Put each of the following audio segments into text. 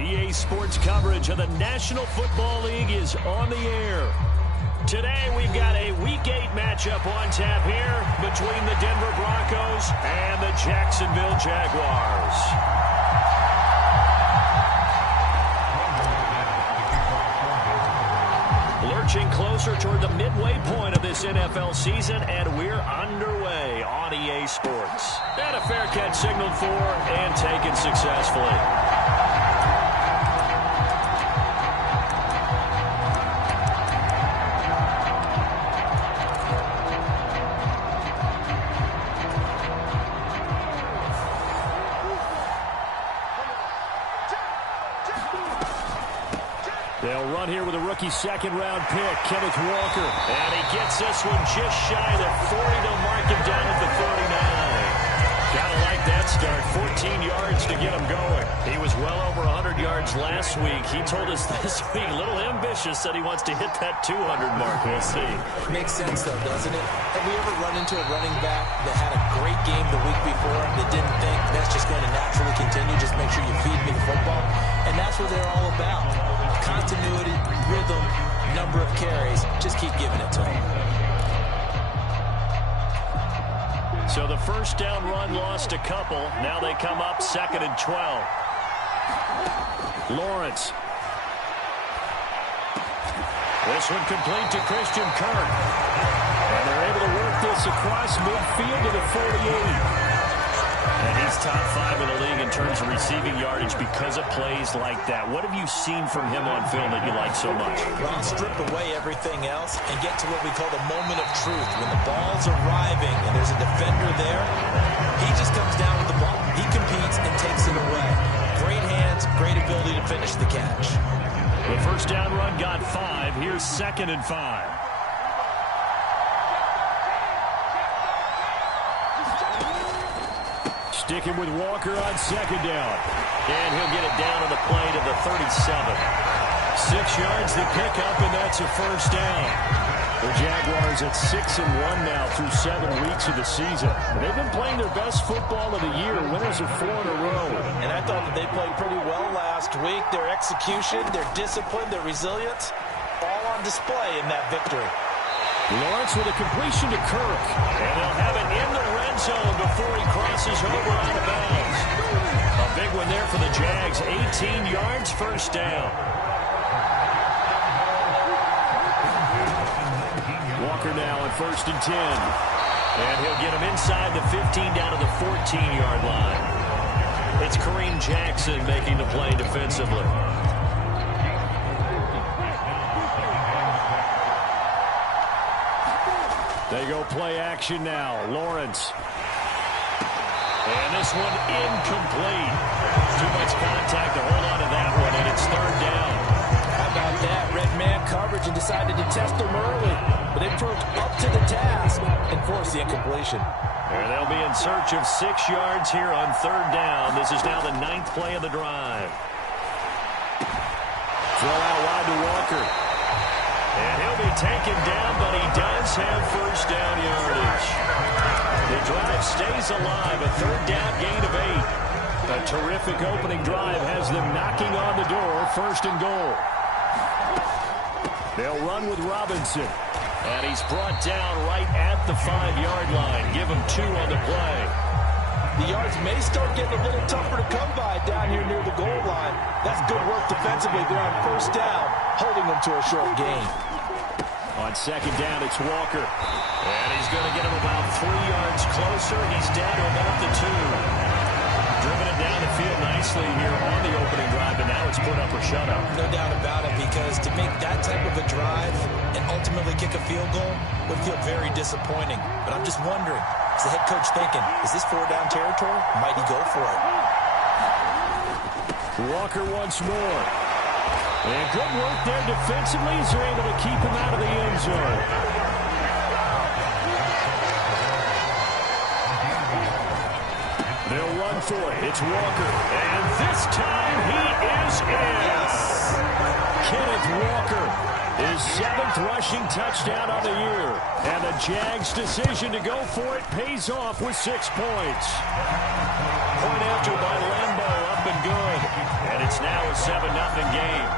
EA Sports coverage of the National Football League is on the air. Today we've got a Week 8 matchup on tap here between the Denver Broncos and the Jacksonville Jaguars. Lurching closer toward the midway point of this NFL season, and we're underway on EA Sports. And a fair catch signaled for and taken successfully. They'll run here with a rookie second-round pick, Kenneth Walker. And he gets this one just shy of the 40. They'll mark him down at the 39. Gotta like that start. 14 yards to get him going. He was well over 100 yards last week. He told us this week, a little ambitious, that he wants to hit that 200 mark. We'll see. Makes sense, though, doesn't it? Have we ever run into a running back that had a great game the week before that didn't think that's just going to naturally continue? Just make sure you feed me the football. And that's what they're all about. Continuity, rhythm, number of carries. Just keep giving it to him. So the first down run lost a couple. Now they come up 2nd and 12. Lawrence. This one complete to Christian Kirk. And they're able to work this across midfield to the 48. And he's top 5 in the league in terms of receiving yardage because of plays like that. What have you seen from him on film that you like so much? Well, strip away everything else and get to what we call the moment of truth. When the ball's arriving and there's a defender there, he just comes down with the ball. He competes and takes it away. Great hands, great ability to finish the catch. The first down run got 5. Here's 2nd and 5. Sticking with Walker on 2nd down. And he'll get it down on the play to the 37. 6 yards the pickup, and that's a first down. The Jaguars at 6-1 now through 7 weeks of the season. They've been playing their best football of the year, winners of 4 in a row. And I thought that they played pretty well last week. Their execution, their discipline, their resilience, all on display in that victory. Lawrence with a completion to Kirk. And they'll have it in the red zone before he crosses over out of bounds. A big one there for the Jags. 18 yards, first down. Walker now at 1st and 10. And he'll get him inside the 15 down to the 14-yard line. It's Kareem Jackson making the play defensively. They go play action now. Lawrence. And this one incomplete. Too much contact to hold on to that one, and it's 3rd down. How about that? Red man coverage and decided to test them early. But they proved up to the task and forced the incompletion. And they'll be in search of 6 yards here on 3rd down. This is now the 9th play of the drive. Throw out wide to Walker. And he'll be taken down, but he does have first down yardage. The drive stays alive, a 3rd down gain of 8. A terrific opening drive has them knocking on the door, 1st and goal. They'll run with Robinson. And he's brought down right at the 5-yard line. Give him 2 on the play. The yards may start getting a little tougher to come by down here near the goal line. That's good work defensively. They're on 1st down, holding them to a short gain. On 2nd down, it's Walker. And he's going to get him about 3 yards closer. He's down to about the 2. Driven it down the field nicely here on the opening drive, and now it's put up or shut up. No doubt about it, because to make that type of a drive and ultimately kick a field goal would feel very disappointing. But I'm just wondering, is the head coach thinking, is this 4-down territory? Might he go for it? Walker once more. And good work there defensively as they're able to keep him out of the end zone. They'll run for it. It's Walker. And this time he is in. Yes. Kenneth Walker, his 7th rushing touchdown on the year. And the Jags' decision to go for it pays off with 6 points. Point after by Lambeau, up and good. And It's now a 7-0 game.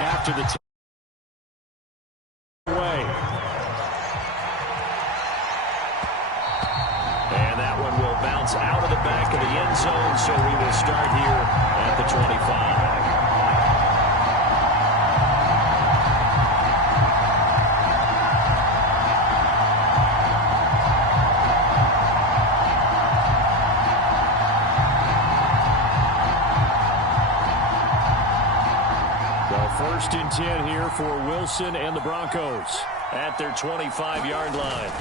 After the away. And that one will bounce out of the back of the end zone, so we will start here at the 25. First and 10 here for Wilson and the Broncos at their 25-yard line.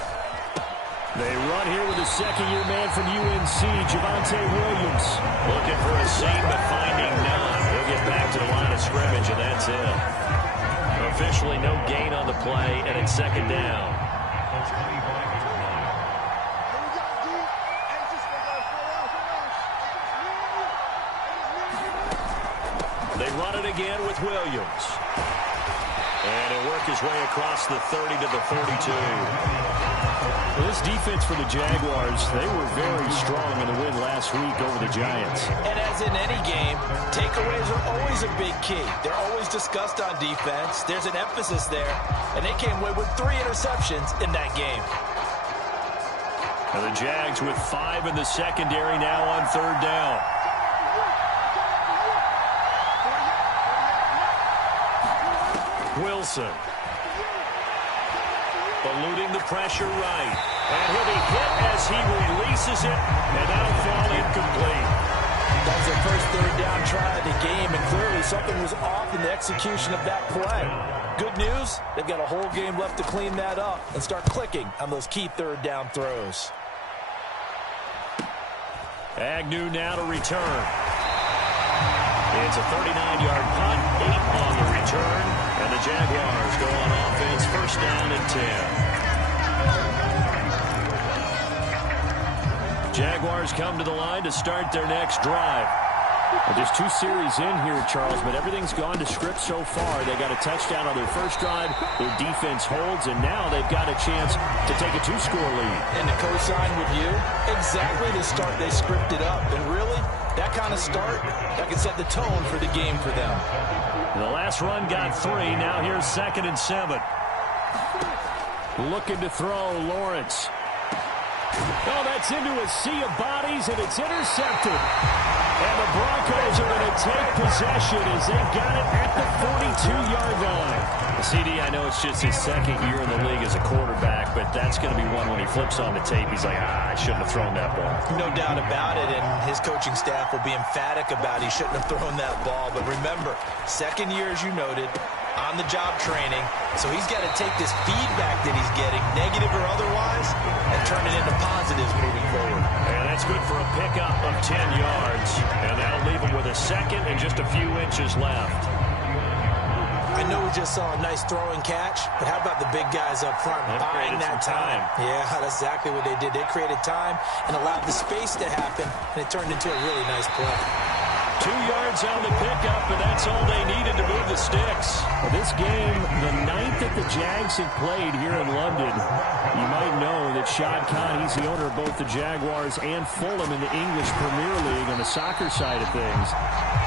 They run here with a second-year man from UNC, Javonte Williams. Looking for a seam, but finding none. He'll get back to the line of scrimmage, and that's it. Officially no gain on the play, and it's second down. They run it again with Williams. And he'll work his way across the 30 to the 32. Well, this defense for the Jaguars, they were very strong in the win last week over the Giants. And as in any game, takeaways are always a big key. They're always discussed on defense. There's an emphasis there. And they came away with 3 interceptions in that game. And the Jags with 5 in the secondary now on third down. Wilson. Eluding the pressure right. And he'll be hit as he releases it. And that'll fall incomplete. That was their first third down try of the game. And clearly something was off in the execution of that play. Good news, they've got a whole game left to clean that up and start clicking on those key third down throws. Agnew now to return. It's a 39-yard punt, 8 on the return, and the Jaguars go on offense, first down and 10. Jaguars come to the line to start their next drive. Well, just 2 series in here, Charles, but everything's gone to script so far. They got a touchdown on their first drive, their defense holds, and now they've got a chance to take a 2-score lead. And to co-sign with you, exactly the start they scripted up, and really, that kind of start, that can set the tone for the game for them. The last run got 3. Now here's 2nd and 7. Looking to throw, Lawrence. Oh, that's into a sea of bodies, and it's intercepted. And the Broncos are going to take possession as they've got it at the 42-yard line. CD, I know it's just his 2nd year in the league as a quarterback, but that's going to be one when he flips on the tape. He's like, I shouldn't have thrown that ball. No doubt about it, and his coaching staff will be emphatic about he shouldn't have thrown that ball. But remember, 2nd year, as you noted, on-the-job training, so he's got to take this feedback that he's getting, negative or otherwise, and turn it into positives moving forward. And that's good for a pickup of 10 yards, and that'll leave him with a 2nd and just a few inches left. I know we just saw a nice throwing catch, but how about the big guys up front buying that time? Yeah, that's exactly what they did. They created time and allowed the space to happen, and it turned into a really nice play. 2 yards on the pickup, and that's all they needed to move the sticks. Well, this game, the 9th that the Jags have played here in London, you might know that Shad Khan, he's the owner of both the Jaguars and Fulham in the English Premier League on the soccer side of things.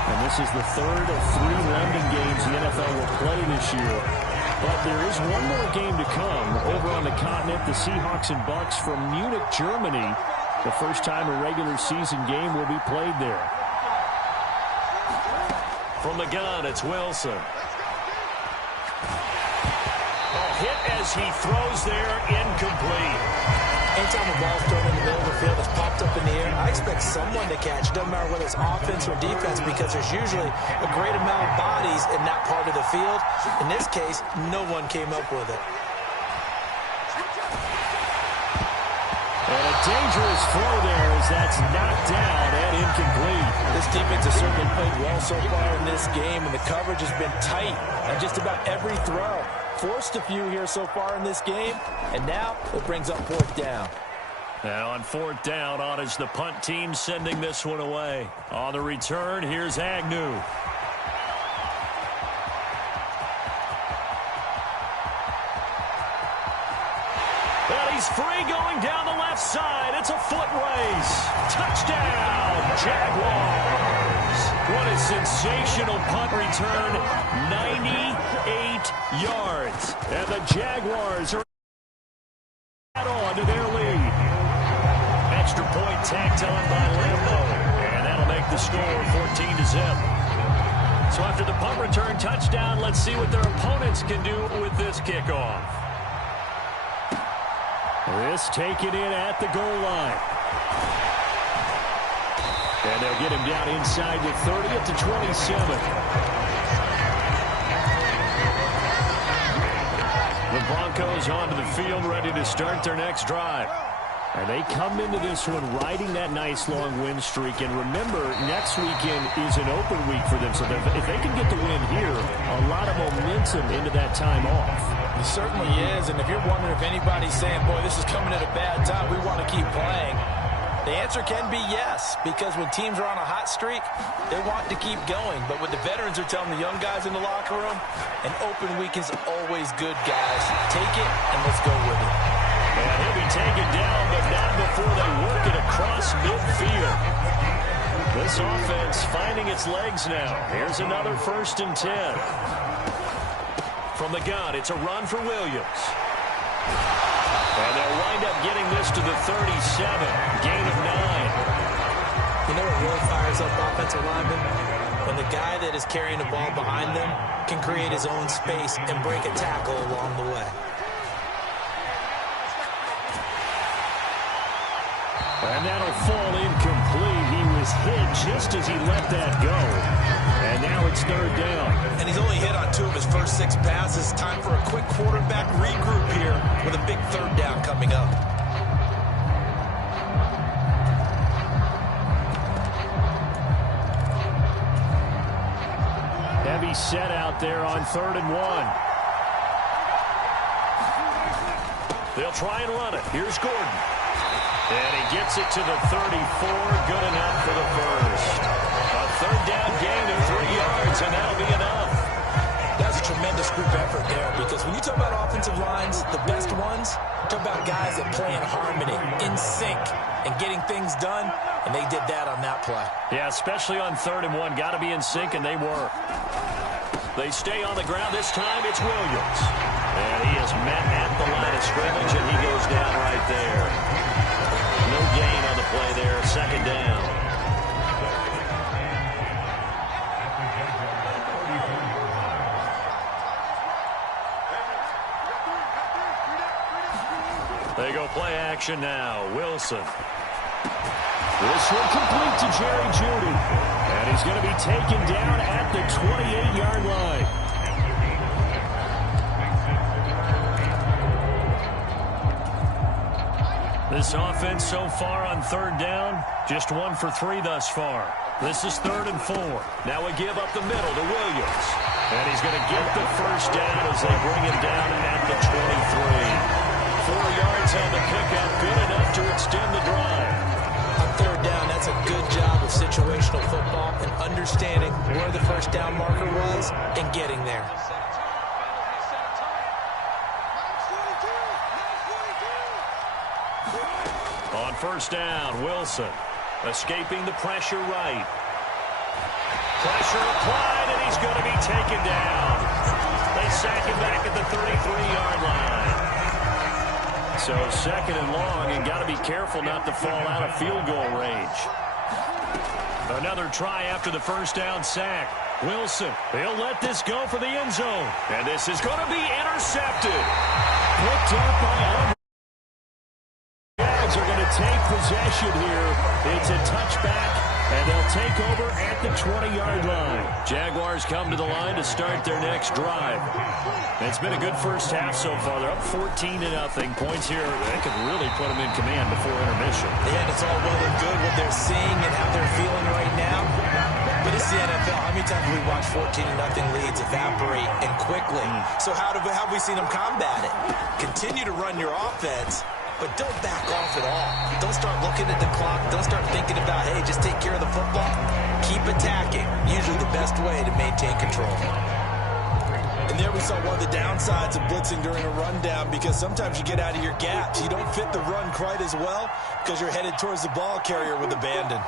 And this is the 3rd of 3 London games the NFL will play this year. But there is one more game to come over on the continent, the Seahawks and Bucks from Munich, Germany. The first time a regular season game will be played there. From the gun, it's Wilson. Hit as he throws there, incomplete. Anytime a ball's thrown in the middle of the field, it's popped up in the air, I expect someone to catch. Doesn't matter whether it's offense or defense, because there's usually a great amount of bodies in that part of the field. In this case, no one came up with it. And a dangerous throw there as that's knocked down and incomplete. This defense has certainly played well so far in this game, and the coverage has been tight on just about every throw. Forced a few here so far in this game, and now it brings up 4th down. Now on 4th down, on is the punt team sending this one away. On the return, here's Agnew. And he's free going down the left side. It's a foot race. Touchdown, Jaguars. What a sensational punt return. 98 yards. And the Jaguars are on to their lead. Extra point tacked on by Lambo. And that'll make the score 14-0. So after the punt return touchdown, let's see what their opponents can do with this kickoff. This taken in at the goal line. And they'll get him down inside the 30 at the 27. The Broncos onto the field, ready to start their next drive. And they come into this one riding that nice long win streak. And remember, next weekend is an open week for them. So if they can get the win here, a lot of momentum into that time off. It certainly is. And if you're wondering if anybody's saying, boy, this is coming at a bad time, we want to keep playing, the answer can be yes, because when teams are on a hot streak, they want to keep going. But what the veterans are telling the young guys in the locker room, an open week is always good, guys. Take it, and let's go with it. And he'll be taken down, but not before they work it across midfield. This offense finding its legs now. Here's another 1st and 10. From the gun, it's a run for Williams. And they'll wind up getting this to the 37. Gain of 9. You know what really fires up offensive linemen? When the guy that is carrying the ball behind them can create his own space and break a tackle along the way. And that'll fall incomplete. He was hit just as he let that go. And now it's 3rd down. And he's only hit on 2 of his first 6 passes. Time for a quick quarterback regroup here with a big 3rd down coming up. Heavy set out there on 3rd and 1. They'll try and run it. Here's Gordon. And he gets it to the 34. Good enough for the first. A 3rd down gain of 3 yards, and that'll be enough. That's a tremendous group effort there, because when you talk about offensive lines, the best ones, talk about guys that play in harmony, in sync, and getting things done, and they did that on that play. Yeah, especially on 3rd and 1. Got to be in sync, and they were. They stay on the ground. This time it's Williams. And he is met at the line of scrimmage, and he goes down right there. No gain on the play there. 2nd down. They go play action now. Wilson. This one complete to Jerry Jeudy. And he's going to be taken down at the 28-yard line. This offense so far on 3rd down, just 1 for 3 thus far. This is 3rd and 4. Now we give up the middle to Williams. And he's going to get the first down as they bring him down at the 23. 4 yards on the pickup, good enough to extend the drive. On 3rd down, that's a good job of situational football and understanding where the first down marker was and getting there. On 1st down, Wilson escaping the pressure right. Pressure applied, and he's going to be taken down. They sack him back at the 33-yard line. So 2nd and long, and got to be careful not to fall out of field goal range. Another try after the first down sack. Wilson, he'll let this go for the end zone. And this is going to be intercepted. Picked up by Jags are going to take possession here. It's a touchback, and they'll take over at the 20-yard line. Jaguars come to the line to start their next drive. It's been a good first half so far. They're up 14-0. Points here, they could really put them in command before intermission. Yeah, and it's all well and good what they're seeing and how they're feeling right now. But it's the NFL. How many times have we watched 14-0 leads evaporate and quickly? So how have we seen them combat it? Continue to run your offense, but don't back off at all. Don't start looking at the clock. Don't start thinking about, hey, just take care of the football. Keep attacking. Usually the best way to maintain control. And there we saw one of the downsides of blitzing during a rundown, because sometimes you get out of your gaps. You don't fit the run quite as well because you're headed towards the ball carrier with abandon.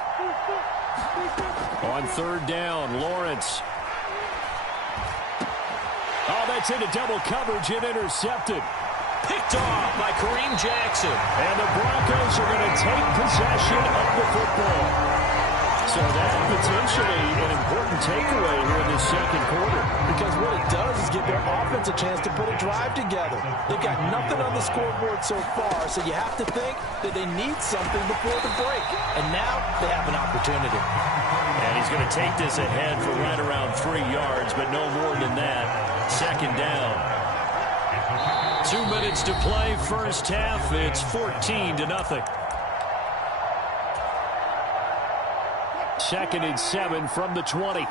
On On third down, Lawrence. Oh, that's into double coverage and intercepted. Picked off by Kareem Jackson. And the Broncos are going to take possession of the football. So that's potentially an important takeaway here in the second quarter. Because what it does is give their offense a chance to put a drive together. They've got nothing on the scoreboard so far, so you have to think that they need something before the break. And now they have an opportunity. And he's going to take this ahead for right around 3 yards, but no more than that. Second down. 2 minutes to play first half. It's 14-0. 2nd and 7 from the 20.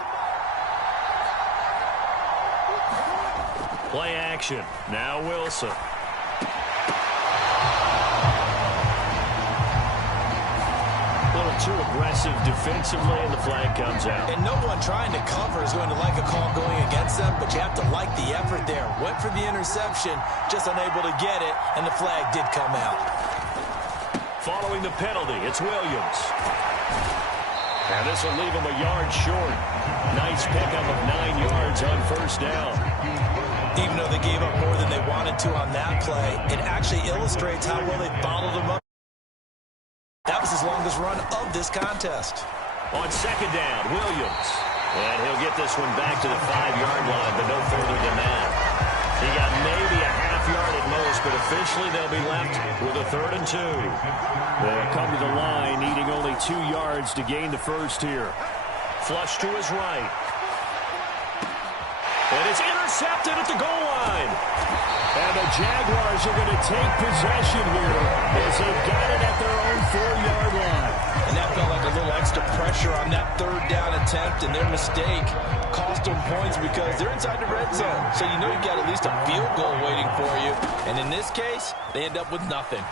Play action. Now Wilson. A little too aggressive defensively, and the flag comes out. And no one trying to cover is going to like a call going against them, but you have to like the effort there. Went for the interception, just unable to get it, and the flag did come out. Following the penalty, it's Williams. And this will leave him a yard short. Nice pickup of 9 yards on first down. Even though they gave up more than they wanted to on that play, it actually illustrates how well they followed him up. That was his longest run of this contest. On second down, Williams. And he'll get this one back to the 5-yard line, but no further than that. He got maybe a half yard at most, but officially they'll be left with a 3rd and 2. They'll come to the line, needing only 2 yards to gain the first here. Flush to his right. And it's intercepted at the goal line. And the Jaguars are going to take possession here as they've got it at their own 4-yard line. And that felt like a little extra pressure on that 3rd down attempt, and their mistake cost them points because they're inside the red zone. So you know you've got at least a field goal waiting for you. And in this case, they end up with nothing.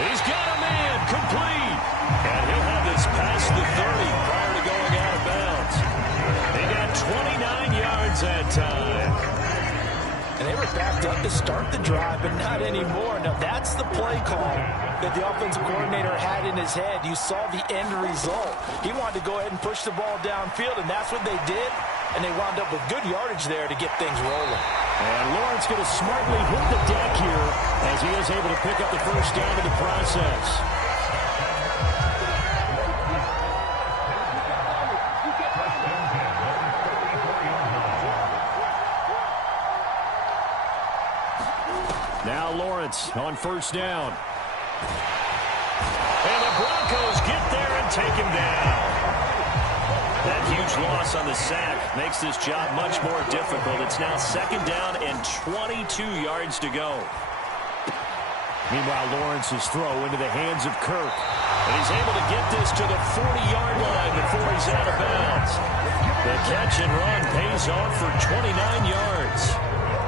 He's got a man complete. And he'll have this past the 30 prior to going out of bounds. They got 29 yards that time. And they were backed up to start the drive, but not anymore. Now, that's the play call that the offensive coordinator had in his head. You saw the end result. He wanted to go ahead and push the ball downfield, and that's what they did. And they wound up with good yardage there to get things rolling. And Lawrence going to smartly hit the deck here as he is able to pick up the first down in the process. Now Lawrence on first down. And the Broncos get there and take him down. That huge loss on the sack makes this job much more difficult. It's now 2nd down and 22 yards to go. Meanwhile, Lawrence's throw into the hands of Kirk. And he's able to get this to the 40-yard line before he's out of bounds. The catch and run pays off for 29 yards.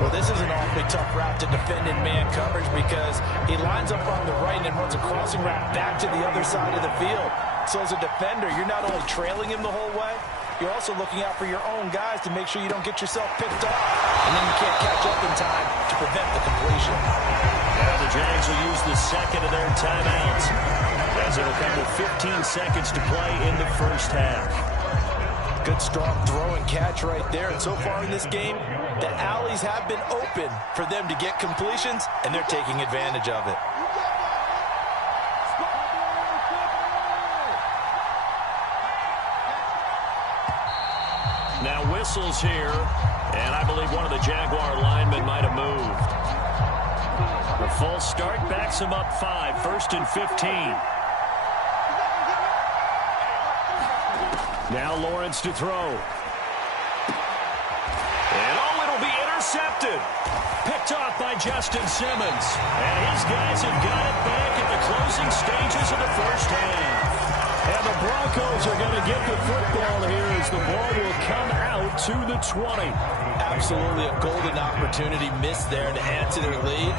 Well, this is an awfully tough route to defend in man coverage because he lines up on the right and then runs a crossing route back to the other side of the field. So as a defender, you're not only trailing him the whole way, you're also looking out for your own guys to make sure you don't get yourself picked off. And then you can't catch up in time to prevent the completion. Now the Jags will use the second of their timeouts as it'll come with 15 seconds to play in the first half. Good strong throw and catch right there. And so far in this game, the alleys have been open for them to get completions, and they're taking advantage of it. Now whistles here, and I believe one of the Jaguar linemen might have moved. The full start backs him up 5, 1st and 15. Now Lawrence to throw. And it'll be intercepted. Picked off by Justin Simmons. And his guys have got it back at the closing stages of the first half. And the Broncos are going to get the football here as the ball will come out to the 20. Absolutely a golden opportunity missed there to add to their lead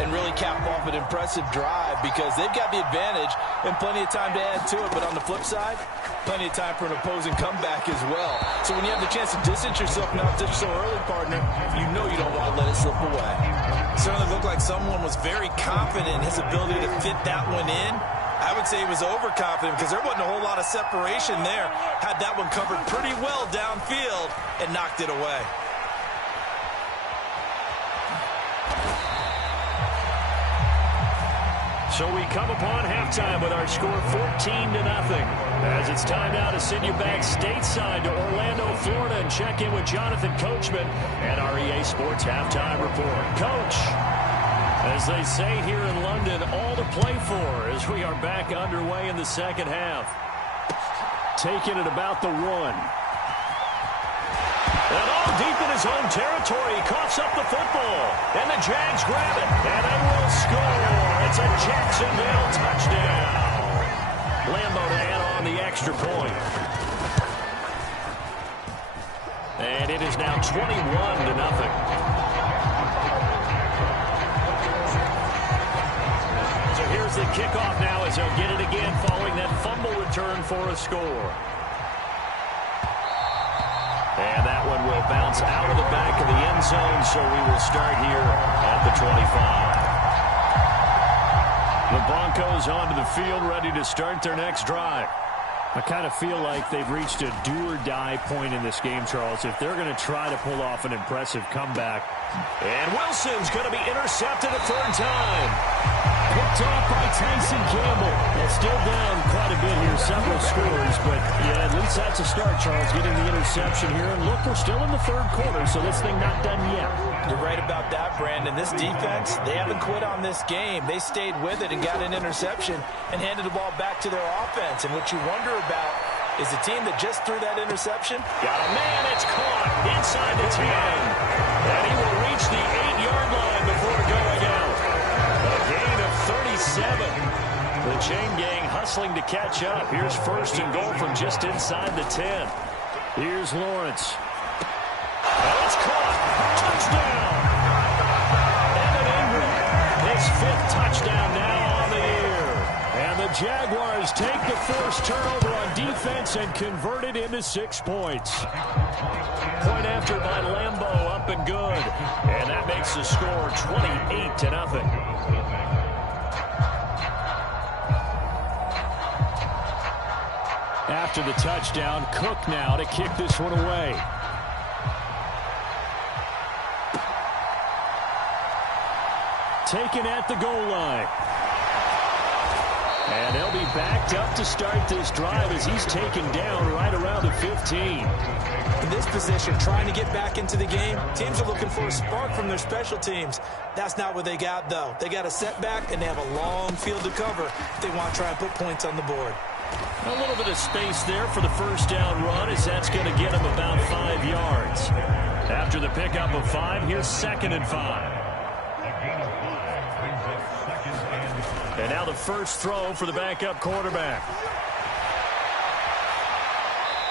and really cap off an impressive drive because they've got the advantage and plenty of time to add to it. But on the flip side, plenty of time for an opposing comeback as well. So when you have the chance to distance yourself now so early, partner, you know you don't want to let it slip away. Certainly looked like someone was very confident in his ability to fit that one in. I would would say he was overconfident because there wasn't a whole lot of separation there. Had that one covered pretty well downfield and knocked it away. So we come upon halftime with our score 14-0. As it's time now to send you back stateside to Orlando, Florida, and check in with Jonathan Coachman and our EA Sports Halftime Report. Coach, as they say here in London, all to play for as we are back underway in the second half. Taking it about the 1. And all deep in his own territory, he coughs up the football. And the Jags grab it, and they will score. It's a Jacksonville touchdown. Lambo to add on the extra point. And it is now 21-0. So here's the kickoff now as they'll get it again following that fumble return for a score. And that one will bounce out of the back of the end zone, so we will start here at the 25. The Broncos onto the field, ready to start their next drive. I kind of feel like they've reached a do-or-die point in this game, Charles, if they're going to try to pull off an impressive comeback. And Wilson's going to be intercepted a third time. Picked off by Tyson Campbell. Well, still down quite a bit here, several scores, but yeah, at least that's a start, Charles, getting the interception here. And look, we're still in the third quarter, so this thing not done yet. You're right about that, Brandon. This defense, they haven't quit on this game. They stayed with it and got an interception and handed the ball back to their offense. And what you wonder about is the team that just threw that interception. Got a man, it's caught inside the 10. And he will reach the 8-yard line before going out. A gain of 37. The chain gang hustling to catch up. Here's first and goal from just inside the 10. Here's Lawrence. And it's caught. Touchdown. Evan Ingram. His 5th touchdown now on the year. And the Jaguars take the forced turnover on defense and convert it into 6 points. Point after by Lambo, up and good. And that makes the score 28-0. After the touchdown, Cook now to kick this one away. Taken at the goal line. And they'll be backed up to start this drive as he's taken down right around the 15. In this position, trying to get back into the game, teams are looking for a spark from their special teams. That's not what they got, though. They got a setback, and they have a long field to cover if they want to try and put points on the board. A little bit of space there for the first down run as that's going to get him about 5 yards. After the pickup of 5, here's 2nd and 5. And now the first throw for the backup quarterback.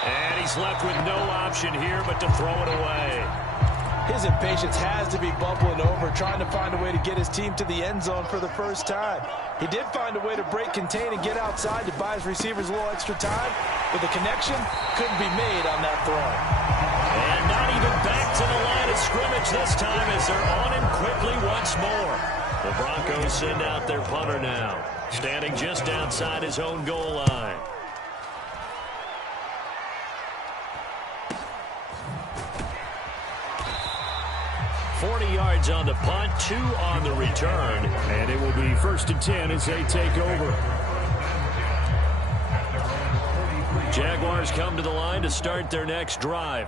And he's left with no option here but to throw it away. His impatience has to be bubbling over, trying to find a way to get his team to the end zone for the first time. He did find a way to break contain and get outside to buy his receivers a little extra time, but the connection couldn't be made on that throw. And not even back to the line of scrimmage this time as they're on him quickly once more. The Broncos send out their punter now, standing just outside his own goal line. Yards on the punt, 2 on the return, and it will be 1st and 10 as they take over. Jaguars come to the line to start their next drive.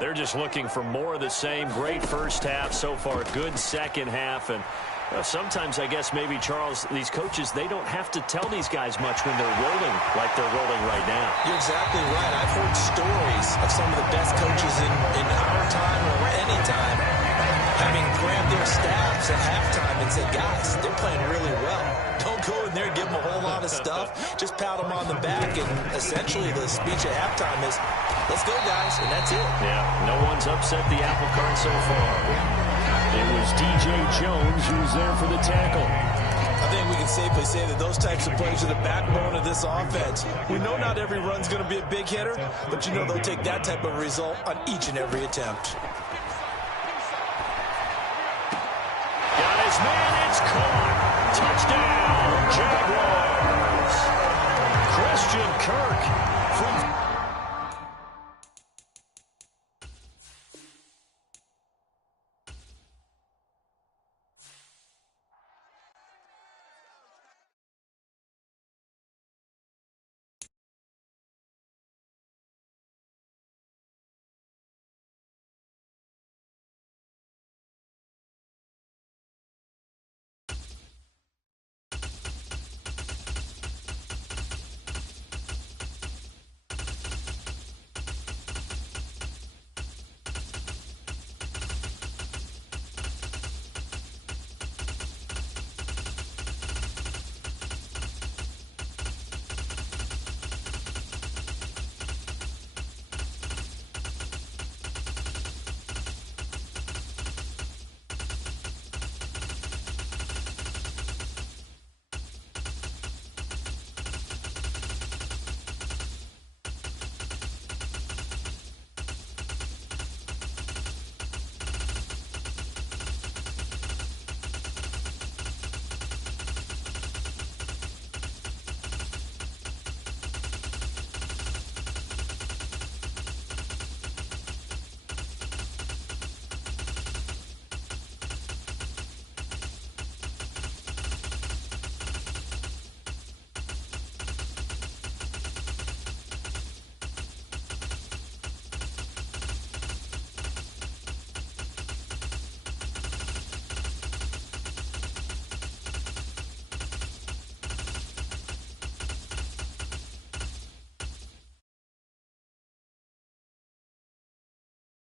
They're just looking for more of the same. Great first half so far, good second half, and sometimes I guess maybe, Charles, these coaches, they don't have to tell these guys much when they're rolling like they're rolling right now. You're exactly right. I've heard stories of some of the best coaches in our time or any time having grabbed their staffs at halftime and said, guys, they're playing really well. Don't go in there and give them a whole lot of stuff. Just pat them on the back, and essentially the speech at halftime is, let's go, guys, and that's it. Yeah, no one's upset the apple cart so far. It was DJ Jones who was there for the tackle. I think we can safely say that those types of plays are the backbone of this offense. We know not every run's going to be a big hitter, but you know they'll take that type of result on each and every attempt. Got his man, it's caught. Touchdown, Jaguars. Christian Kirk.